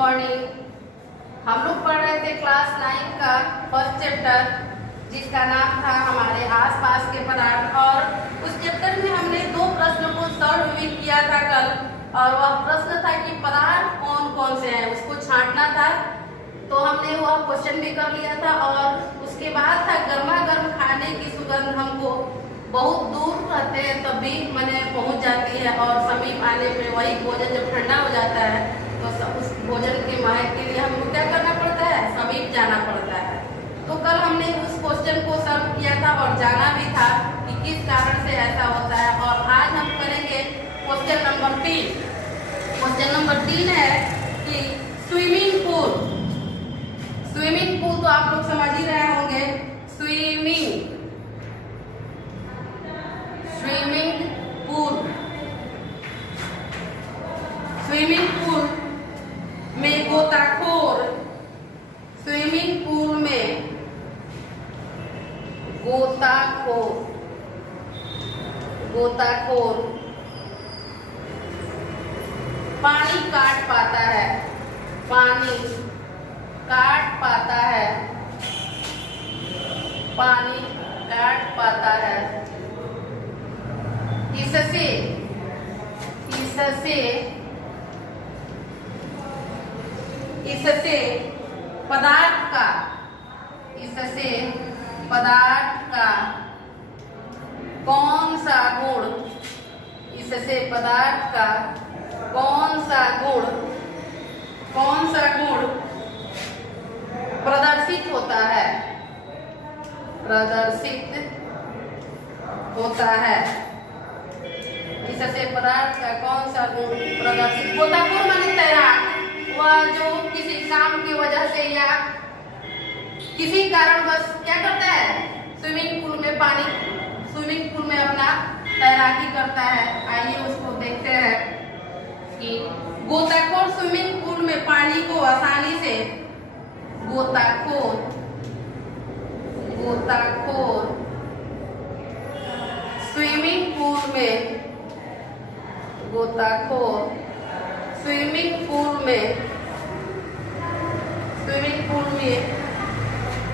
Morning. हम लोग पढ़ रहे थे क्लास 9 का फर्स्ट चैप्टर, जिसका नाम था हमारे आसपास के पदार्थ। और उस चैप्टर में हमने 2 प्रश्नों को सॉल्व भी किया था कल। और वह प्रश्न था कि पदार्थ कौन कौन से हैं, उसको छांटना था। तो हमने वह क्वेश्चन भी कर लिया था। और उसके बाद था गर्मा गर्म खाने की सुगंध हमको बहुत दूर रहते हैं तब भी मैंने पहुंच जाती है, और समीप आने पे वही भोजन जब ठंडा हो जाता है तो उस भोजन के महक के लिए हमको क्या करना पड़ता है, समीप जाना पड़ता है। तो कल हमने उस क्वेश्चन को सॉल्व किया था और जाना भी था कि किस कारण से ऐसा होता है। और आज हम करेंगे क्वेश्चन नंबर 3। क्वेश्चन नंबर 3 है कि स्विमिंग पूल। स्विमिंग पूल तो आप लोग समझ ही रहे होंगे। स्विमिंग पूल, स्विमिंग पूल में गोताखोर, स्विमिंग पूल में गोताखोर पानी काट पाता है, पानी काट पाता है, पानी काट पाता है। इससे पदार्थ का कौन सा गुण, इससे पदार्थ का कौन सा गुण प्रदर्शित होता है, इससे पदार्थ का कौन सा गुण प्रदर्शित होता है। गोताखोर माने तैराक, वह जो किसी काम की वजह से या किसी कारणवश क्या करता है, स्विमिंग पूल में अपना तैराकी करता है। आइए उसको देखते हैं कि गोताखोर स्विमिंग पूल में पानी को आसानी से, गोताखोर स्विमिंग पूल में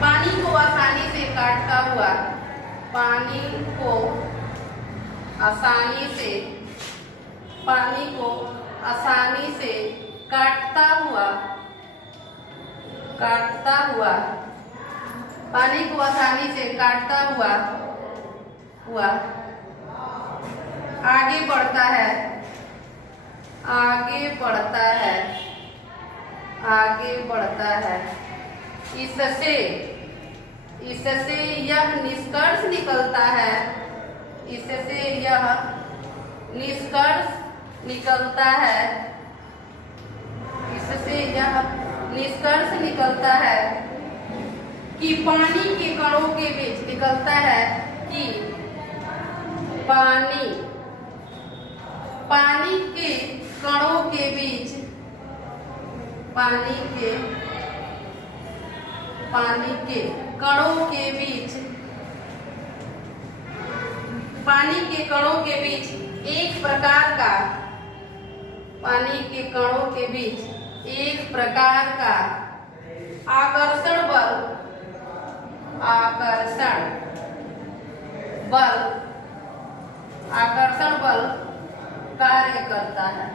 पानी को आसानी से काटता हुआ, पानी को आसानी से काटता हुआ आगे बढ़ता है। इससे यह निष्कर्ष निकलता है, कि पानी के कणों के बीच निकलता है कि पानी के कणों के बीच एक प्रकार का आकर्षण बल कार्य करता है।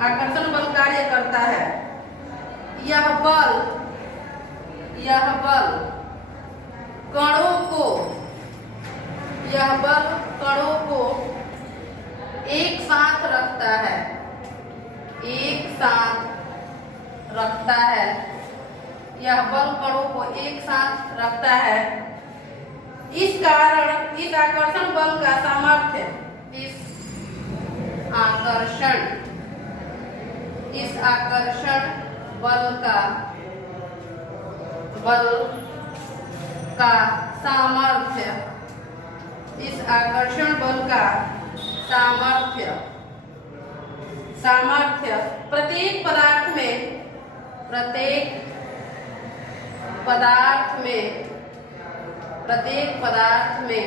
आकर्षण बल कार्य करता है। यह बल कणों को एक साथ रखता है, यह बल कणों को एक साथ रखता है। इस कारण इस आकर्षण बल का सामर्थ्य, इस आकर्षण बल का सामर्थ्य प्रत्येक पदार्थ में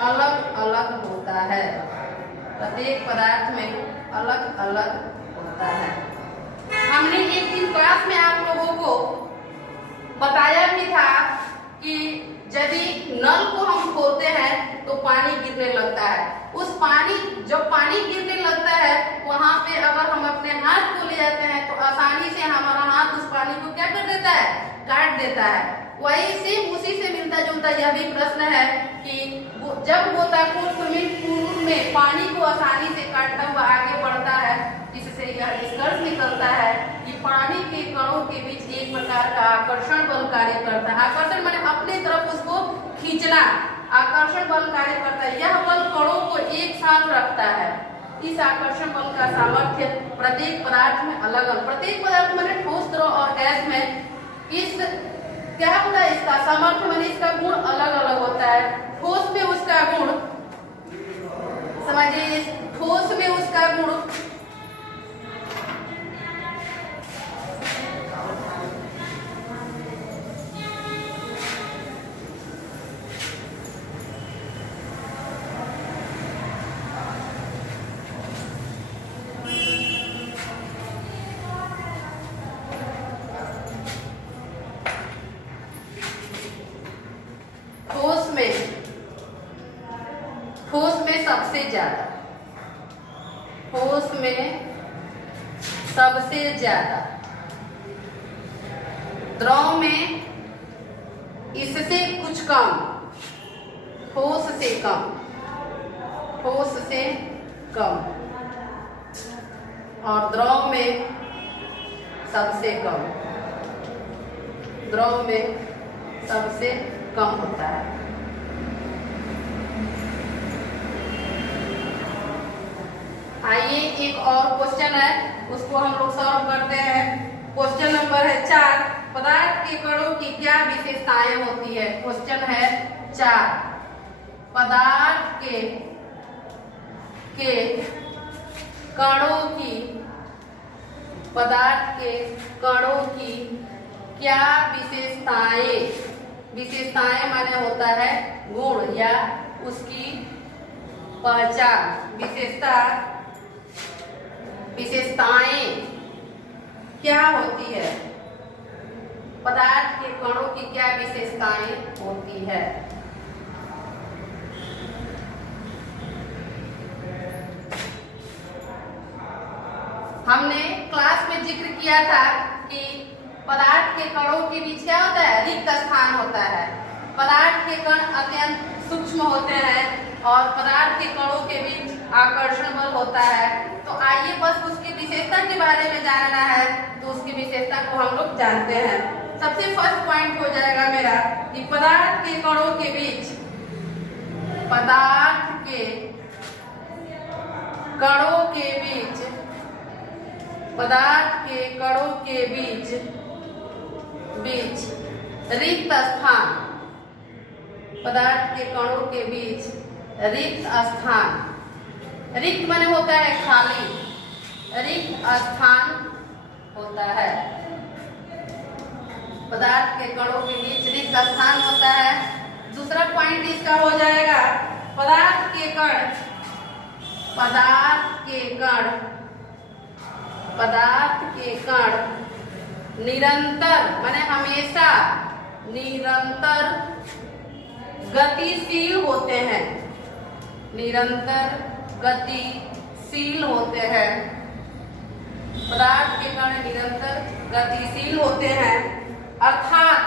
अलग अलग होता है। प्रत्येक पदार्थ में अलग अलग होता है। हमने एक दिन क्लास में आप लोगों को बताया भी था कि यदि नल को हम खोलते हैं तो पानी गिरने लगता है। जब पानी गिरने लगता है वहां पे अगर हम अपने हाथ को ले जाते हैं तो आसानी से हमारा हाथ उस पानी को क्या कर देता है, काट देता है। वही सेम उसी से मिलता जुलता यह भी प्रश्न है कि जब गोताखोर स्विमिंग पूल में पानी को आसानी से काटता हुआ आगे बढ़ता है, जिससे यह निष्कर्ष निकलता है कि पानी के कणों के बीच एक प्रकार का आकर्षण बल कार्य करता है। आकर्षण माने अपनी तरफ उसको खींचना, आकर्षण बल कार्य करता है। यह बल कणों को एक साथ रखता है। इस आकर्षण बल का सामर्थ्य प्रत्येक पदार्थ में अलग अलग, प्रत्येक पदार्थ माने ठोस, द्रव और गैस में इस क्या होता है, इसका सामर्थ्य माने इसका गुण अलग अलग होता है। ठोस में उसका गुण समझिए, ठोस में उसका गुण ठोस में सबसे ज्यादा, द्रव में इससे कुछ कम, ठोस से कम, ठोस से कम, और द्रव में सबसे कम, द्रव में सबसे कम होता है। आइए एक और क्वेश्चन है, उसको हम लोग सॉल्व करते हैं। क्वेश्चन नंबर है 4, पदार्थ के कणों की क्या विशेषताएं होती है। क्वेश्चन है 4, पदार्थ के कणों की क्या विशेषताएं, विशेषताएं माने होता है गुण या उसकी पहचान। विशेषताएं क्या होती है, पदार्थ के कणों की क्या विशेषताएं होती है। हमने क्लास में जिक्र किया था कि पदार्थ के कणों के बीच क्या होता है, रिक्त स्थान होता है। पदार्थ के कण अत्यंत सूक्ष्म होते हैं और पदार्थ के कणों के बीच आकर्षण बल होता है। तो आइए बस उसकी विशेषता के बारे में जानना है, तो उसकी विशेषता को हम लोग जानते हैं। सबसे फर्स्ट पॉइंट हो जाएगा मेरा कि पदार्थ के कणों के बीच, पदार्थ के कणों के बीच, पदार्थ के कणों के बीच रिक्त स्थान, पदार्थ के कणों के बीच रिक्त स्थान, रिक्त माने होता है खाली, रिक्त स्थान होता है। पदार्थ के कणों के बीच रिक्त स्थान होता है। दूसरा पॉइंट इसका हो जाएगा पदार्थ के कण, पदार्थ के कण निरंतर माने हमेशा निरंतर गतिशील होते हैं, निरंतर गतिशील होते हैं। पदार्थ के कण निरंतर गतिशील होते हैं, अर्थात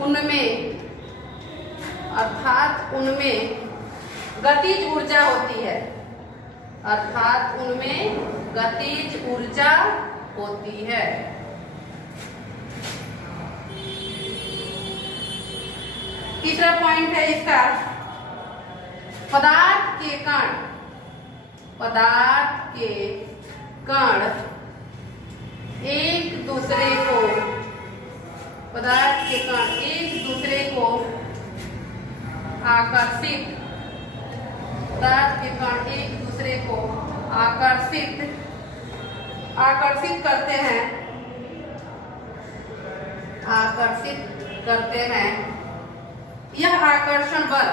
उनमें गतिज ऊर्जा होती है, अर्थात उनमें गतिज ऊर्जा होती है। तीसरा पॉइंट है इसका, पदार्थ के कण एक दूसरे को, पदार्थ के कण एक दूसरे को आकर्षित, पदार्थ के कण एक दूसरे को आकर्षित करते हैं, आकर्षित करते हैं। यह आकर्षण बल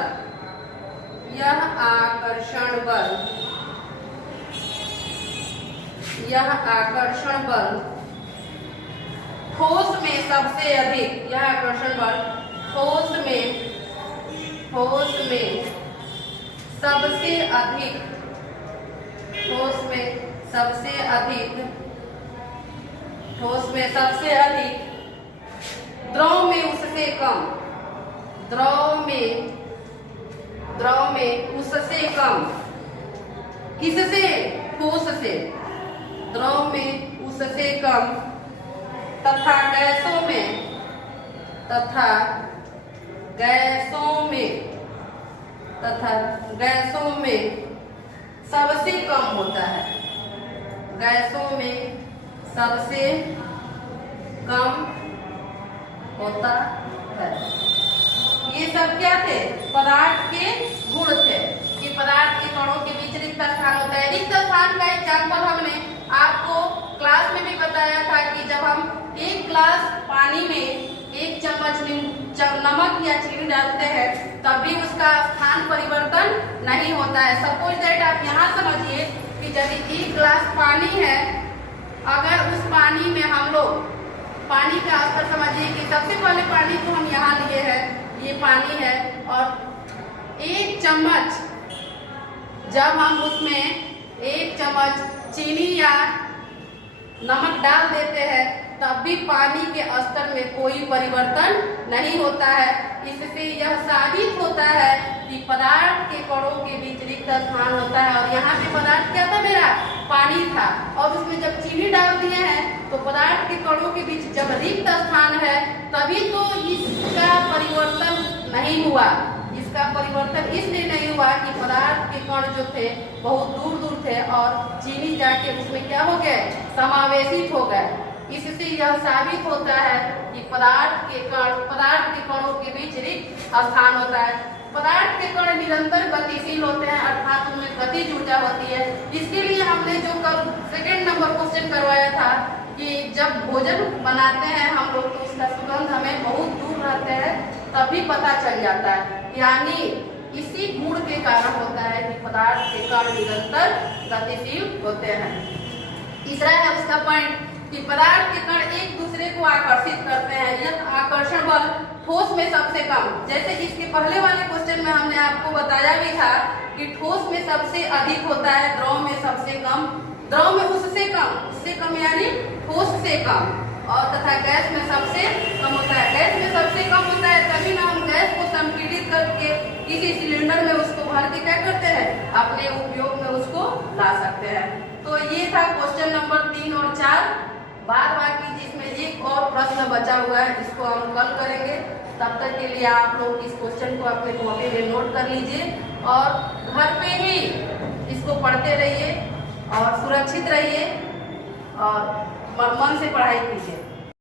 ठोस में सबसे अधिक, यह आकर्षण बल ठोस में सबसे अधिक द्रव में उससे कम, किससे? ठोस से, द्रव में उससे कम तथा गैसों में सबसे कम होता है। गैसों में सबसे कम होता है। ये सब क्या थे? पदार्थ के गुण थे कि पदार्थ के कणों के बीच रिक्त स्थान होता है। रिक्त स्थान का एग्जाम्पल हमने आपको क्लास में भी बताया था कि जब हम एक ग्लास पानी में 1 चम्मच नमक या चीनी डालते हैं तब भी उसका स्थान परिवर्तन नहीं होता है। सपोज दैट आप यहाँ समझिए कि यदि 1 ग्लास पानी है, अगर उस पानी में हम लोग पानी का स्तर समझिए कि सबसे पहले पानी को हम यहाँ लिए हैं, ये पानी है, और 1 चम्मच जब हम उसमें 1 चम्मच चीनी या नमक डाल देते हैं तब भी पानी के स्तर में कोई परिवर्तन नहीं होता है। इससे यह साबित होता है कि पदार्थ के कणों के बीच रिक्त स्थान होता है। और यहाँ पे पदार्थ क्या था? मेरा पानी था, और उसमें जब चीनी डाल दिए हैं तो पदार्थ के कणों के बीच जब रिक्त स्थान है तभी तो इसका परिवर्तन नहीं हुआ। इसका परिवर्तन इसलिए नहीं हुआ कि पदार्थ के कण जो थे बहुत दूर दूर थे और चीनी जाके उसमें क्या हो गए? समावेशित हो गए। इससे यह साबित होता है कि पदार्थ के कणों के बीच रिक्त स्थान होता है। पदार्थ के कण निरंतर गतिशील होते हैं, अर्थात उनमें गतिज ऊर्जा होती है। इसके लिए हमने जो कल 2nd नंबर क्वेश्चन करवाया था कि जब भोजन बनाते हैं हम लोग तो उसका सुगंध हमें बहुत दूर रहते हैं तभी पता चल जाता है। यानी इसी गुण के कारण होता है कि पदार्थ के कण निरंतर गतिशील होते हैं। तीसरा है उसका पॉइंट कि पदार्थ के कण एक दूसरे को आकर्षित करते हैं। यह आकर्षण बल ठोस में सबसे कम, जैसे इसके पहले वाले क्वेश्चन में हमने आपको बताया भी था कि ठोस में सबसे अधिक होता है, द्रव में सबसे कम, द्रव में उससे कम यानी ठोस से कम, और तथा गैस में सबसे कम होता है। गैस में सबसे कम होता है तभी ना हम गैस को संपीड़ित करके किसी सिलेंडर में उसको भर के क्या करते हैं? अपने उपयोग में उसको ला सकते हैं। तो ये था क्वेश्चन नंबर 3 और 4। बाद बाकी जिसमें एक और प्रश्न बचा हुआ है इसको हम कल करेंगे। तब तक के लिए आप लोग इस क्वेश्चन को अपने कॉपी में नोट कर लीजिए और घर पे ही इसको पढ़ते रहिए और सुरक्षित रहिए और मन से पढ़ाई कीजिए।